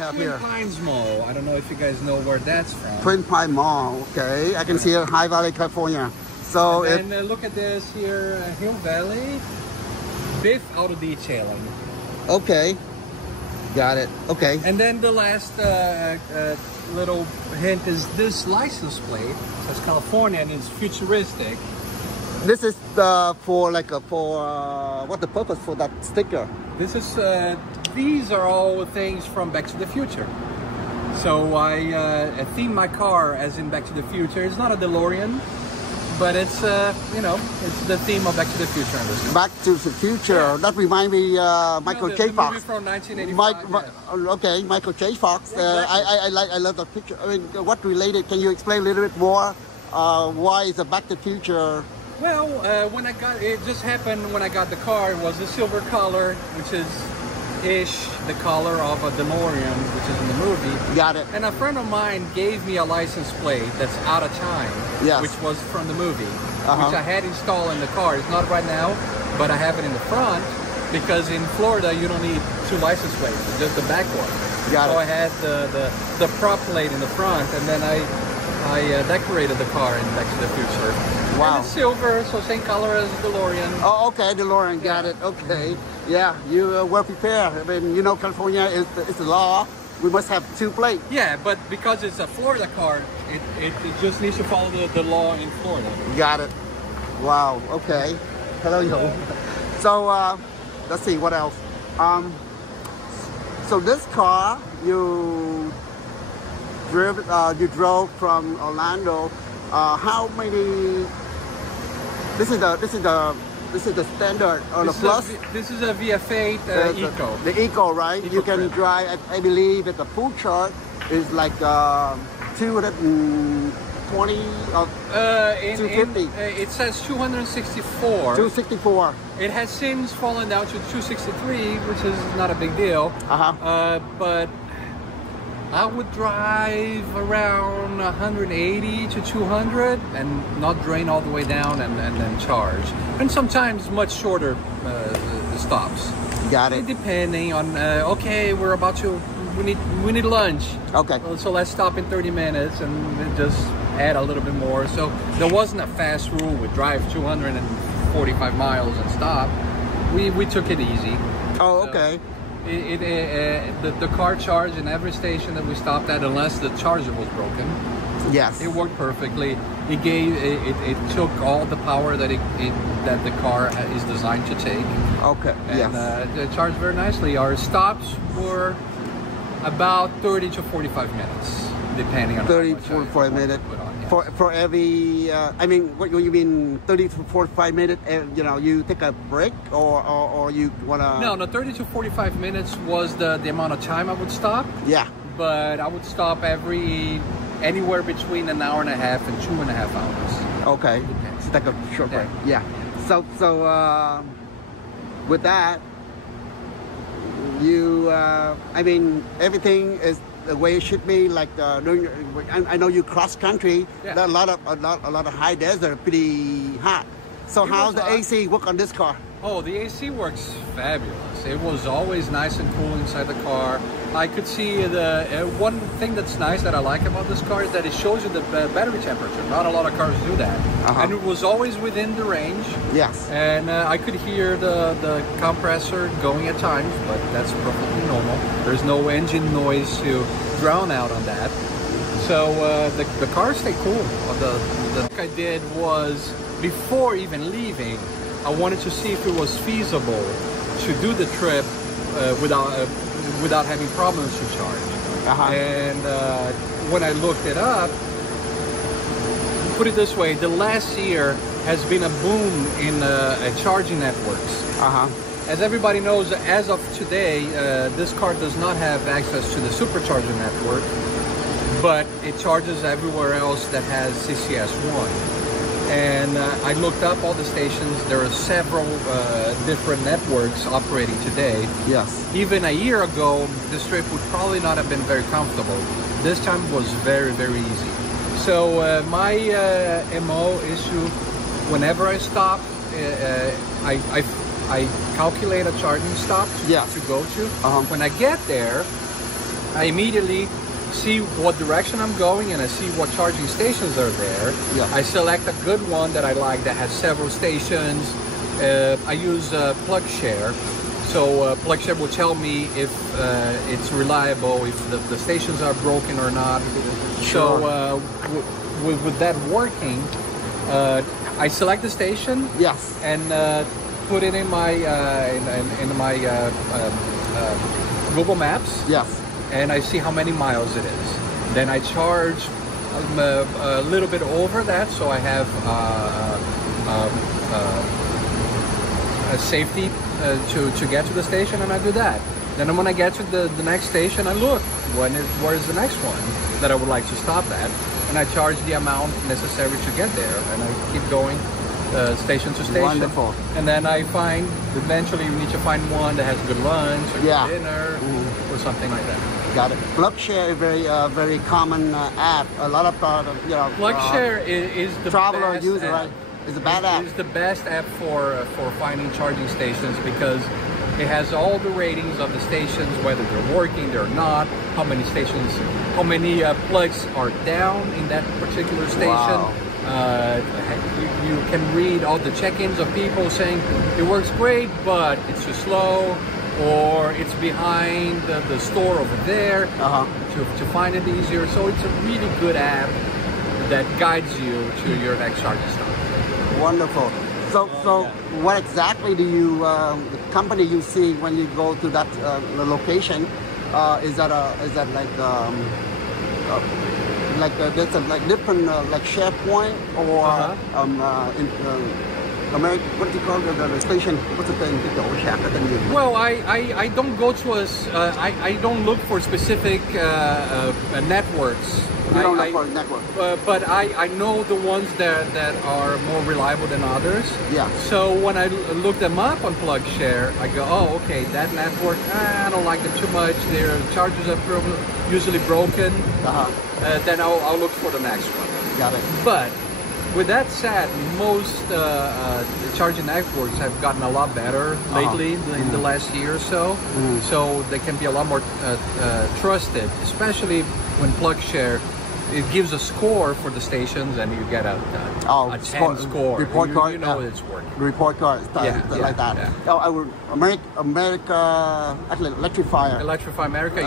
have Twin here? Pines Mall. I don't know if you guys know where that's from. Twin Pine Mall. Okay, I can see it, High Valley, California. So and look at this here, Hill Valley. Biff Auto Detailing. Okay, got it. Okay. And then the last little hint is this license plate. It says California and it's futuristic. This is for like what the purpose for that sticker? This is these are all things from Back to the Future. So I theme my car as in Back to the Future. It's not a DeLorean, but it's you know, it's the theme of Back to the Future in this car. Back to the Future. Yeah. That reminds me Michael J. Fox. Movie from 1985. Okay, Michael J. Fox. I love the picture. I mean, what related? Can you explain a little bit more? Why is a Back to the Future? Well, when I got it, just happened when I got the car. It was a silver color, which is the color of a DeLorean, which is in the movie. Got it. And a friend of mine gave me a license plate that's out of time, yes, which was from the movie, which I had installed in the car. It's not right now, but I have it in the front because in Florida you don't need two license plates, it's just the back one. Got it. I had the prop plate in the front, and then I decorated the car in Back to the Future. Wow. And it's silver, so same color as DeLorean. Oh, okay, DeLorean, got it. Okay, yeah, you were prepared. I mean, you know, California is the law. We must have two plates. Yeah, but because it's a Florida car, it just needs to follow the law in Florida. Got it. Wow. Okay. Hello, yo. So let's see what else. So this car you drove from Orlando. How many? This is the standard or the plus. This is a VF8 Eco. The Eco, right? Eco you can trip. drive. I believe at the full chart is like 220 or 250. It says 264. 264. It has since fallen down to 263, which is not a big deal. But I would drive around 180 to 200 and not drain all the way down and then charge. And sometimes much shorter stops. Got it. Depending on, okay, we're about to, we need lunch. Okay. So let's stop in 30 minutes and just add a little bit more. So there wasn't a fast rule. We drive 245 miles and stop. We took it easy. Oh, okay. The car charged in every station that we stopped at, unless the charger was broken. Yes, it worked perfectly. It took all the power that that the car is designed to take. Okay. And yes. it charged very nicely. Our stops were about 30 to 45 minutes, depending on 30 to 45 minutes. For every, I mean, what you mean 30 to 45 minutes, you know, you take a break or you want to... No, 30 to 45 minutes was the amount of time I would stop. Yeah. But I would stop anywhere between an hour and a half and 2.5 hours. Okay. So take a short break. Yeah. So with that, you, I mean, everything is the way it should be. Like I know you cross country. Yeah. There are a lot of high desert, pretty hot. So how's the AC work on this car? Oh, the AC works fabulous. It was always nice and cool inside the car. I could see one thing that's nice that I like about this car is that it shows you the battery temperature. Not a lot of cars do that. And it was always within the range. Yes. And I could hear the compressor going at times, but that's perfectly normal. There's no engine noise to drown out on that. So the car stayed cool. The thing I did was, before even leaving, I wanted to see if it was feasible to do the trip without having problems to charge. And when I looked it up, put it this way, the last year has been a boom in charging networks. As everybody knows, as of today, this car does not have access to the supercharger network, but it charges everywhere else that has CCS1. And I looked up all the stations. There are several different networks operating today. Yes. Even a year ago, this trip would probably not have been very comfortable. This time was very, very easy. So my MO is to, whenever I stop, I calculate a charging stop to go to. When I get there, I immediately see what direction I'm going and I see what charging stations are there. Yeah. I select a good one that I like that has several stations. I use Plug Share. So Plug Share will tell me if it's reliable, if the stations are broken or not. Sure. So with that working, I select the station. Yes. And put it in my Google Maps. Yes. And I see how many miles it is. Then I charge a little bit over that, so I have a safety to get to the station, and I do that. Then when I get to the next station, I look, where is the next one that I would like to stop at, and I charge the amount necessary to get there, and I keep going station to station. Wonderful. And then I find, eventually you need to find one that has good lunch or good dinner or something like that. Got it. Plug Share is very common app. A lot of Plug Share is the traveler best user, app. right? It's a bad app. It's the best app for finding charging stations because it has all the ratings of the stations, whether they're working, they're not, how many stations, how many plugs are down in that particular station. Wow. You can read all the check-ins of people saying it works great, but it's too slow, or it's behind the store over there to find it easier. So it's a really good app that guides you to your next charging stop. Wonderful. So what exactly do you, the company you see when you go to that the location, is that there's a different like SharePoint or American, what do you call the station? What's the thing? Well, I don't go to I don't look for specific networks. You don't look for networks. But I know the ones that are more reliable than others. Yeah. So when I look them up on Plug Share, I go, oh, okay, that network, I don't like them too much. Their chargers are usually broken. Then I'll look for the next one. Got it. But with that said, most charging networks have gotten a lot better lately in the last year or so. So they can be a lot more trusted, especially when Plug Share, it gives a score for the stations and you get a 10 score. Report card. You know it's working. Report card, like that. Yeah. Oh, actually Electrify America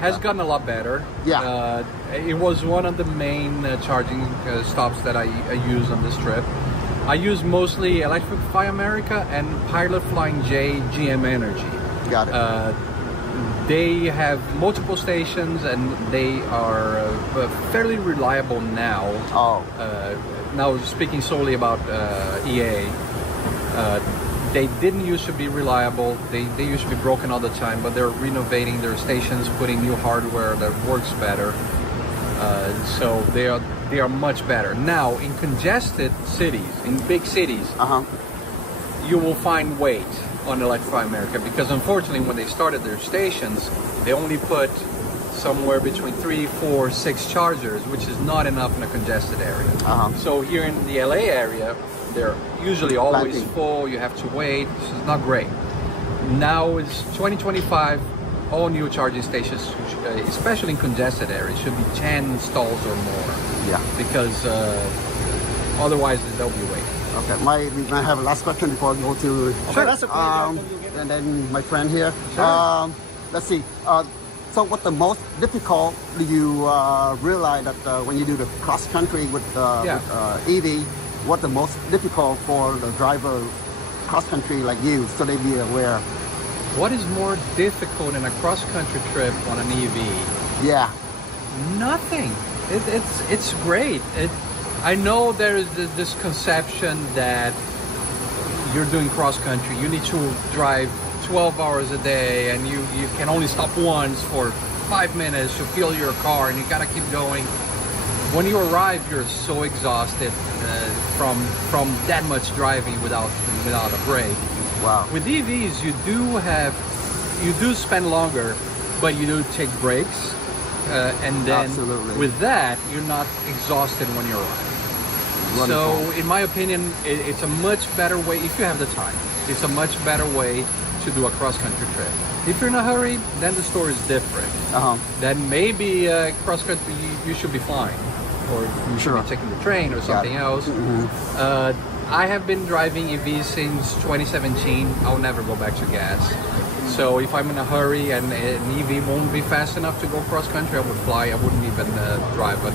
has gotten a lot better. Yeah. It was one of the main charging stops that I use on this trip. I use mostly Electrify America and Pilot Flying J GM Energy. Got it. They have multiple stations and they are fairly reliable now. Now speaking solely about EA, they didn't used to be reliable. They used to be broken all the time, but they're renovating their stations, putting new hardware that works better. So they are much better. Now in congested cities, in big cities, you will find wait on Electrify America because unfortunately when they started their stations, they only put somewhere between 3, 4, 6 chargers, which is not enough in a congested area. So here in the LA area, they're usually always full, you have to wait, this is not great. Now it's 2025, all new charging stations, especially in congested areas, should be 10 stalls or more. Yeah. Because otherwise they'll be waiting. Okay, we might have a last question before we go to that's okay. And then my friend here. Sure. Let's see. So what the most difficult do you realize that when you do the cross country with EV, what the most difficult for the driver cross country like you, so they be aware? What is more difficult in a cross country trip on an EV? Yeah. Nothing. It's great. I know there is this conception that you're doing cross country, you need to drive 12 hours a day and you can only stop once for 5 minutes to fill your car and you gotta keep going. When you arrive, you're so exhausted from that much driving without a break. Wow. With EVs, you do spend longer, but you do take breaks. And then with that, you're not exhausted when you arrive. Wonderful. So in my opinion, it's a much better way, if you have the time, it's a much better way to do a cross-country trip. If you're in a hurry, then the story is different. Then maybe cross-country you should be fine, or you should be taking the train or something else. I have been driving EV since 2017. I'll never go back to gas. So if I'm in a hurry and an EV won't be fast enough to go cross-country, I would fly. I wouldn't even drive a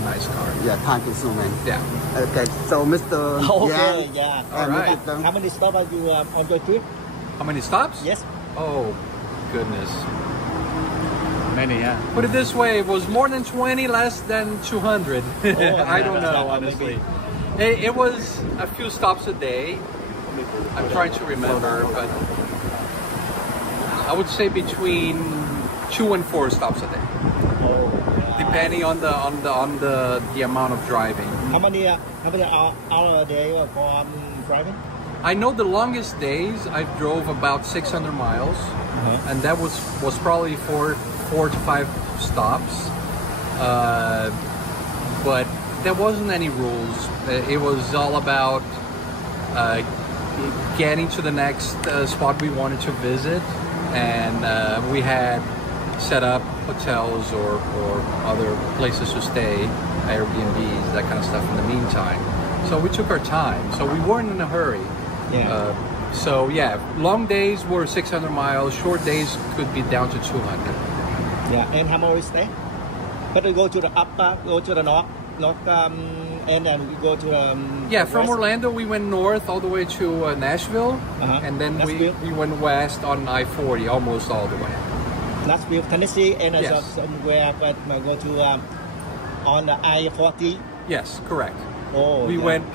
nice car. Yeah, time consuming. Yeah. Okay, so Mr. Okay, Yan, yeah. All right. How many stops are you on your trip? How many stops? Yes. Oh, goodness. Many, yeah. Put it this way, it was more than 20, less than 200. I don't know, honestly. It was a few stops a day. I'm trying to remember, but I would say between 2 and 4 stops a day, depending on the amount of driving. How many hours a day for driving? I know the longest days I drove about 600 miles, and that was probably 4 to 5 stops. But there wasn't any rules. It was all about getting to the next spot we wanted to visit, and we had set up hotels or other places to stay, Airbnbs, that kind of stuff in the meantime. So we took our time. So we weren't in a hurry. Yeah. So yeah, long days were 600 miles, short days could be down to 200. Yeah, and how much stay? But we go to the upper, go to the north, and then we go to the from west. Orlando we went north all the way to Nashville, and then we went west on I-40 almost all the way. Nashville, Tennessee, and Yes. somewhere but go to on the I-40. Yes, correct. Oh, We went,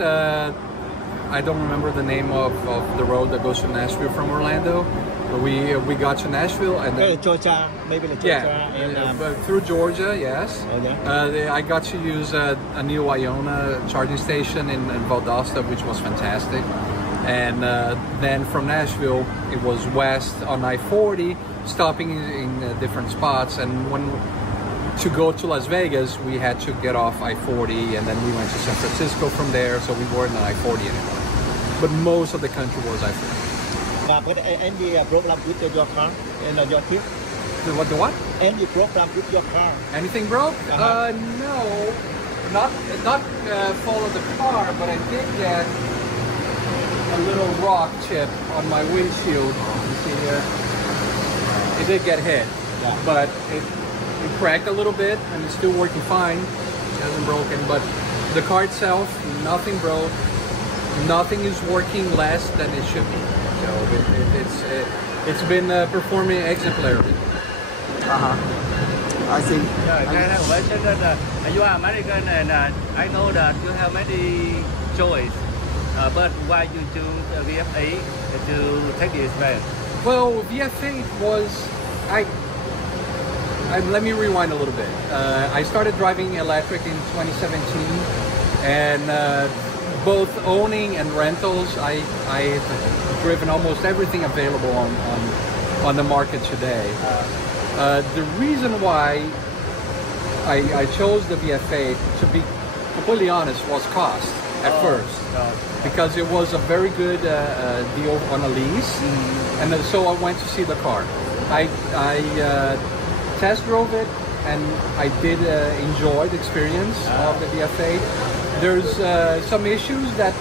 I don't remember the name of the road that goes to Nashville from Orlando, but we got to Nashville and then Georgia, maybe the Georgia, and through Georgia, yes. I got to use a new Iona charging station in Valdosta, which was fantastic. And then from Nashville, it was west on I-40, stopping in different spots. And to go to Las Vegas, we had to get off I-40, and then we went to San Francisco from there, so we weren't on I-40 anymore. But most of the country was I-40. But any problem with your car and your trip? The what? Any problem with your car? Anything broke? No, not fall of the car, but I did get a little rock chip on my windshield. You see here? It did get hit, but it cracked a little bit, and it's still working fine. It hasn't broken, but the car itself, nothing broke. Nothing is working less than it should be. So it's been performing exemplarily. I see. Yeah, I have a question that you are American, and I know that you have many choice. But why you choose VF8 to take this brand? Well, VF8 was let me rewind a little bit. I started driving electric in 2017, and both owning and rentals, I've driven almost everything available on the market today. The reason why I chose the VF8, to be completely honest, was cost at first, because it was a very good deal on a lease, and so I went to see the car. I test drove it, and I did enjoy the experience of the VF8. There's some issues that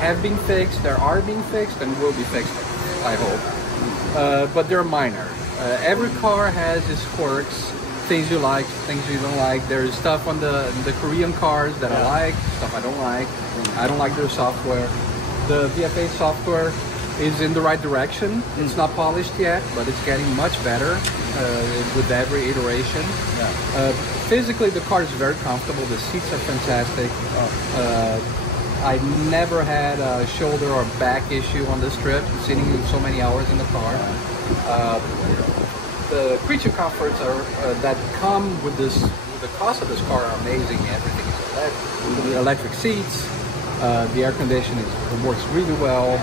have been fixed, there are being fixed, and will be fixed, I hope. But they're minor. Every car has its quirks, things you like, things you don't like. There's stuff on the Korean cars that I like, stuff I don't like. I don't like their software. The VF8 software is in the right direction. It's not polished yet, but it's getting much better with every iteration. Physically, the car is very comfortable. The seats are fantastic. I never had a shoulder or back issue on this trip, sitting so many hours in the car. The creature comforts that come with the cost of this car are amazing. Everything is electric seats. The air conditioning works really well.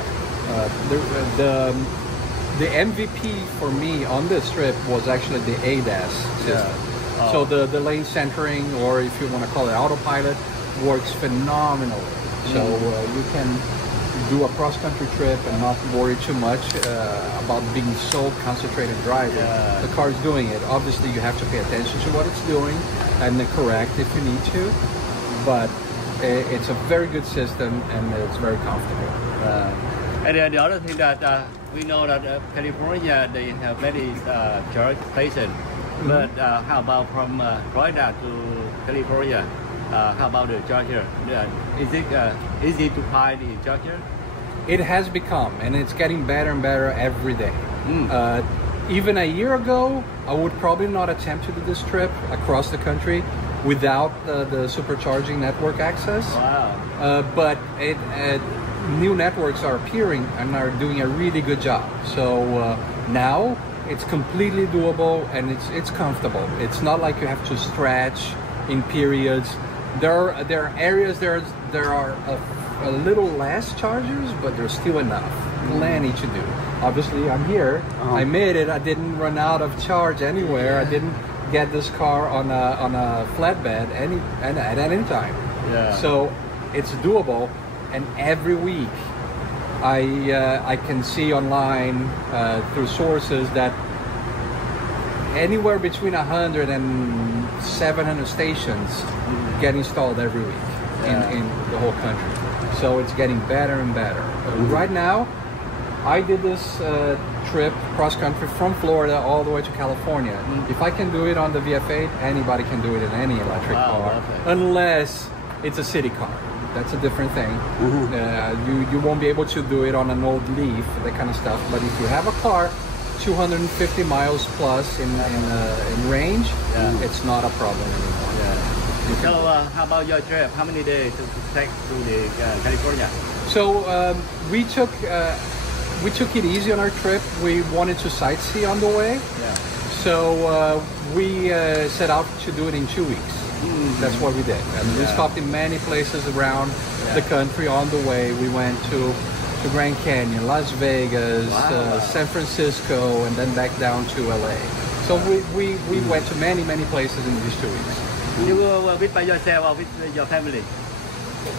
The MVP for me on this trip was actually the ADAS system. So the lane centering, or if you want to call it autopilot, works phenomenally. So you can do a cross-country trip and not worry too much about being so concentrated driving. The car is doing it. Obviously, you have to pay attention to what it's doing and then correct if you need to. But it's a very good system and it's very comfortable. And the other thing that we know that California, they have many charge stations. But how about from Florida to California? How about the charger? Is it easy to find the charger? It has become, and it's getting better and better every day. Even a year ago, I would probably not attempt to do this trip across the country without the supercharging network access. Wow. But new networks are appearing and are doing a really good job. So now it's completely doable and it's comfortable. It's not like you have to stretch in periods. There are areas there are a little less chargers, but there's still enough, plenty to do. Obviously, I'm here. I made it. I didn't run out of charge anywhere. I didn't get this car on a flatbed at any time. Yeah. So it's doable, and every week I can see online through sources that anywhere between 100 and 700 stations get installed every week in the whole country. So it's getting better and better. Right now, I did this trip cross-country from Florida all the way to California. If I can do it on the VF8, anybody can do it in any electric car, unless it's a city car. That's a different thing. You won't be able to do it on an old Leaf, that kind of stuff. But if you have a car 250 miles plus in range, it's not a problem anymore. So how about your trip? How many days to take to the California? So we took it easy on our trip. We wanted to sightsee on the way. So we set out to do it in 2 weeks. That's what we did. And we stopped in many places around the country on the way. We went to Grand Canyon, Las Vegas, San Francisco, and then back down to LA. So we went to many places in these 2 weeks. You were with by yourself or with your family?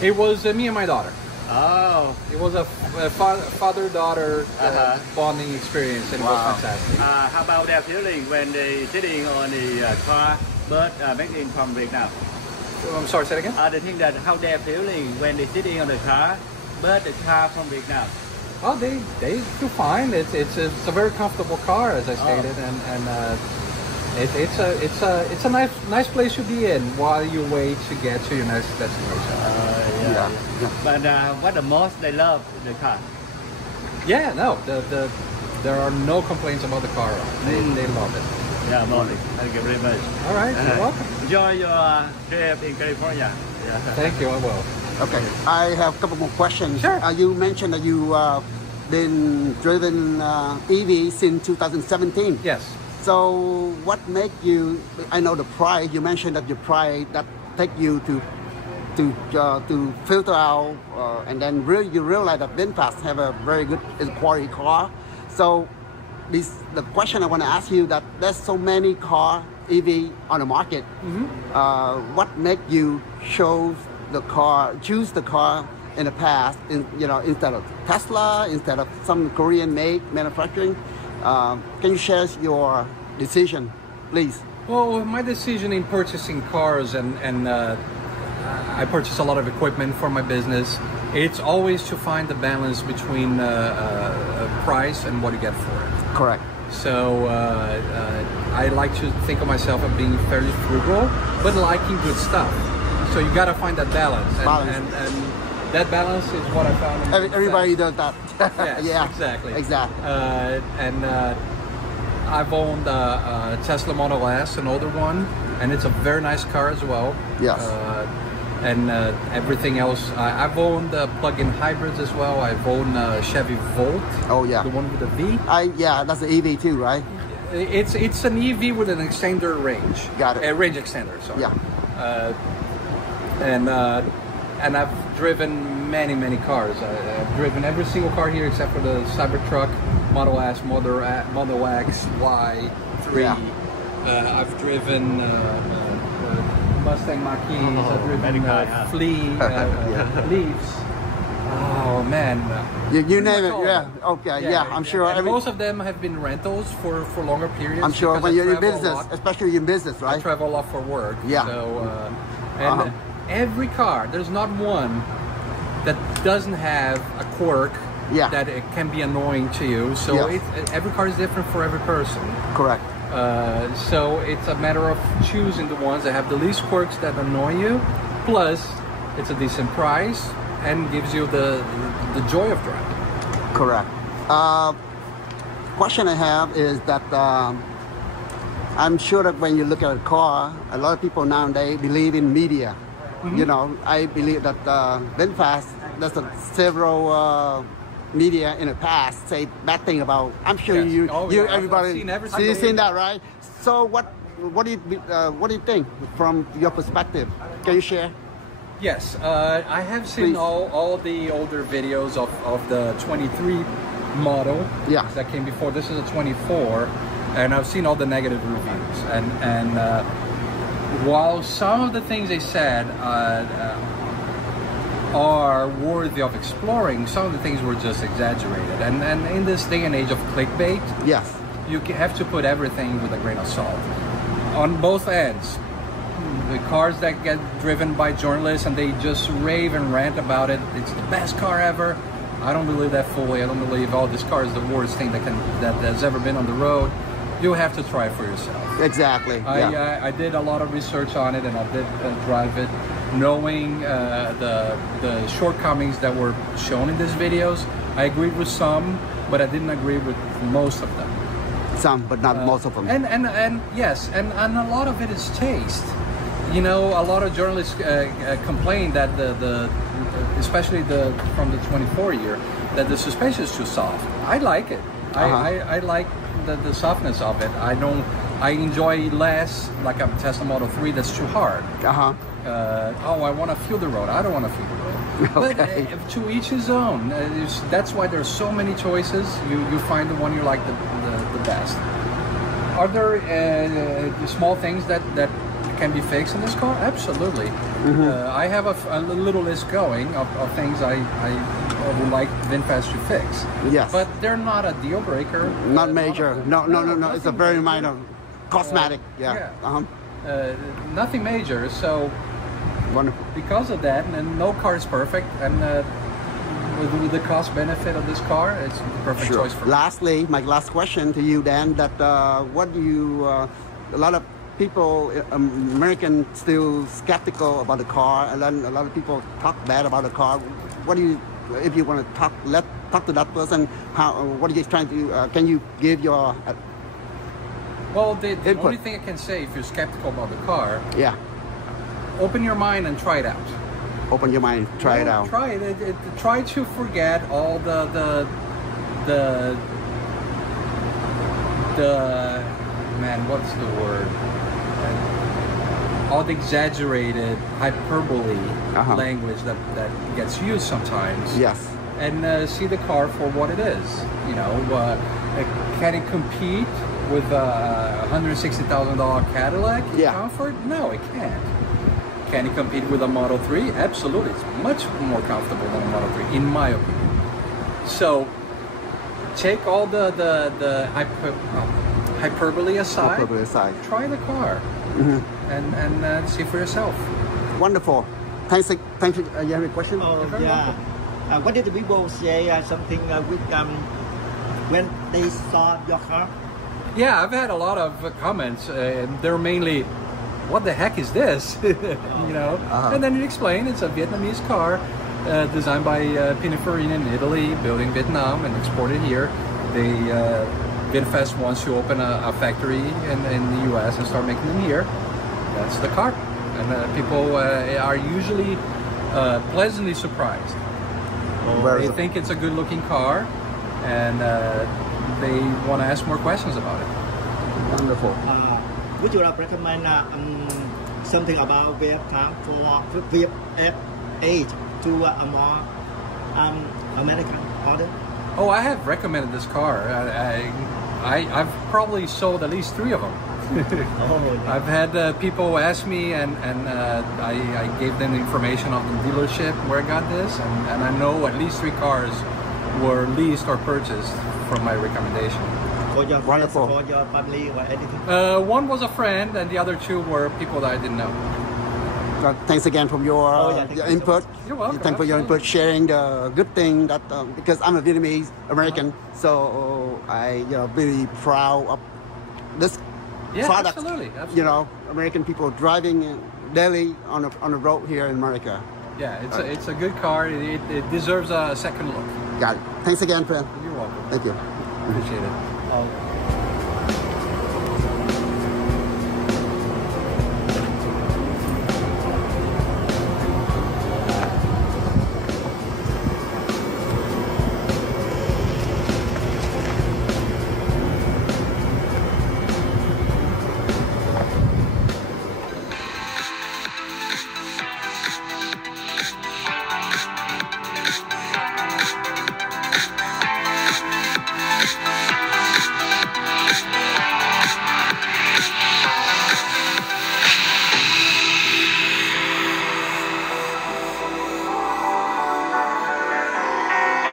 It was me and my daughter. Oh. It was a father-daughter bonding experience, and it was fantastic. How about their feeling when they sitting on the car, but made in from Vietnam? I'm sorry, say it again? The thing that how they're feeling when they sitting on the car, but the car from Vietnam. Oh, they feel fine. It's a very comfortable car, as I stated, and it's a nice place to be in while you wait to get to your next destination. But what the most they love the car? Yeah, no, there are no complaints about the car. They love it. Yeah, morning. Thank you very much. All right, you're welcome. Enjoy your trip in California. Thank you, I will. Okay, I have a couple more questions. Sure. You mentioned that you been driven EV since 2017. Yes. So what make you? I know the price. You mentioned that your price that take you to filter out, and then you realize that Vinfast have a very good quality car. So the question I want to ask you that there's so many car EV on the market. What make you choose the car in the past, instead of Tesla, instead of some Korean made manufacturing? Can you share your decision, please? Well, my decision in purchasing cars and I purchase a lot of equipment for my business. It's always to find the balance between price and what you get for it. Correct. So I like to think of myself as being fairly frugal, but liking good stuff. So you got to find that balance. And that balance is what I found. Everybody does that. Yes, yeah, exactly. And I've owned a Tesla Model S, an older one, and it's a very nice car as well. Yes. And everything else, I've owned plug-in hybrids as well. I've owned Chevy Volt. Oh yeah. The one with the V. Yeah, that's the EV too, right? It's an EV with an extender range. Got it. A range extender. Sorry. Yeah. And I've driven many cars. I've driven every single car here except for the Cybertruck, Model S, Model X, Y, 3. Yeah. I've driven Mustang Mach-Es, I've driven Leafs. Oh man, You name it, all yeah. of them. Okay, yeah, I'm sure. And most of them have been rentals for longer periods. I'm sure because when I you're in travel a business, lot. especially in business, I right? travel a lot for work. Yeah. So, and every car, there's not one that doesn't have a quirk that it can be annoying to you. So every car is different for every person. Correct. So it's a matter of choosing the ones that have the least quirks that annoy you. Plus, it's a decent price and gives you the joy of driving. Correct. Question I have is that I'm sure that when you look at a car, a lot of people nowadays believe in media. You know, I believe that Vinfast, there's several media in the past say bad thing about. I'm sure everybody you've seen that, right? So what do you think from your perspective? Can you share? Yes, I have seen all the older videos of the 23 model that came before. This is a 24, and I've seen all the negative reviews. And while some of the things they said are worthy of exploring, some of the things were just exaggerated. And in this day and age of clickbait, you have to put everything with a grain of salt on both ends. The cars that get driven by journalists and they just rave and rant about it. It's the best car ever. I don't believe that fully. I don't believe, oh, this car is the worst thing that has ever been on the road. You have to try it for yourself. Exactly. I did a lot of research on it, and I did drive it, knowing the shortcomings that were shown in these videos. I agreed with some, but I didn't agree with most of them. Some, but not most of them. And yes, and a lot of it is taste. You know, a lot of journalists complain that especially from the 24 year, that the suspension is too soft. I like it. I like the softness of it. I enjoy less like a Tesla Model 3 that's too hard. I want to feel the road. I don't want to feel the road. Okay. But to each his own. That's why there's so many choices. You find the one you like the best. Are there small things that can be fixed in this car? Absolutely. I have a little list going of things I would like VinFast to fix. Yes. But they're not a deal breaker. Not major. No. It's a very minor cosmetic. Nothing major. So wonderful. Because of that, and no car is perfect, and with the cost benefit of this car, it's the perfect choice for me. Lastly, my last question to you, Dan, that what do you a lot of people, American, still skeptical about the car, and then a lot of people talk bad about the car. What do you, if you want to talk, talk to that person? What are you trying to? Can you give your? Well, the only thing I can say, if you're skeptical about the car, open your mind and try it out. Open your mind, try it out. Try it. Try to forget all the man, what's the word? All the exaggerated hyperbole language that gets used sometimes. Yes. And see the car for what it is. You know, can it compete with a $160,000 Cadillac in comfort? No, it can't. Can it compete with a Model 3? Absolutely. It's much more comfortable than a Model 3, in my opinion. So take all the hyperbole aside. Try the car and see for yourself. Wonderful. Thank you. You have a question? What did the people say? Something with when they saw your car? Yeah, I've had a lot of comments. They're mainly, "What the heck is this?" You know. And then you explain it's a Vietnamese car designed by Pininfarina in Italy, built in Vietnam, and exported here. VinFast wants to open a factory in the U.S. and start making them here. That's the car, and people are usually pleasantly surprised. They think it's a good-looking car, and they want to ask more questions about it. Wonderful. Would you recommend something about VF8 to a more American order? Oh, I have recommended this car. I've probably sold at least 3 of them. Oh, yeah. I've had people ask me, and I gave them the information of the dealership where I got this, and I know at least 3 cars were leased or purchased from my recommendation. For your friends, Wonderful. for your family or anything? One was a friend, and the other 2 were people that I didn't know. Thanks again for your, thank your you so input. much. You're welcome. Thanks for your input, sharing the good thing that because I'm a Vietnamese American, so I really proud of this Yeah, product. absolutely. American people driving daily on the road here in America. Yeah, it's a good car. It deserves a second look. Got it. Thanks again, friend. You're welcome. Thank you. Appreciate it.